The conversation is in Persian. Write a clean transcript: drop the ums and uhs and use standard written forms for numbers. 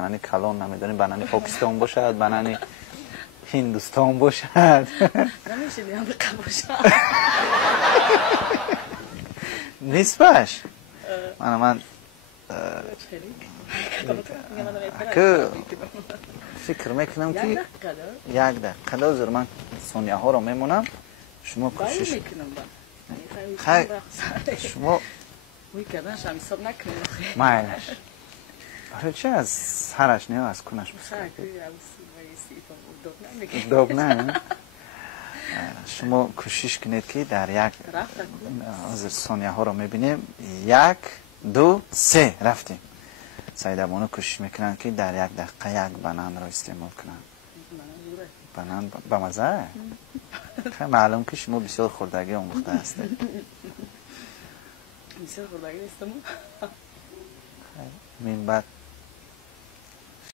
بنانی کلان نمیدونی بنانی پاکستان باشد بنانی هندوستان باشد نمیشه آمریکا باشد نیست من که فکر میکنم که یک دقیقه لازر من ثانیه ها رو میمونم شما کوشش خیلی شما کردنش هم حساب نکنیم مایلش برای چه از سرش نه از کنش دوب نه شما کوشش کنید که در یک از ثانیه ها رو میبینیم 1 2 3 رفتیم سعیدمانو کوشش میکنن که در 1 دقیقه یک بنان رو استعمال کنن بنان با مزه خیلی معلوم که شما بسیار خوردگی آموخته هستید بسیار خوردگی نیستم من بعد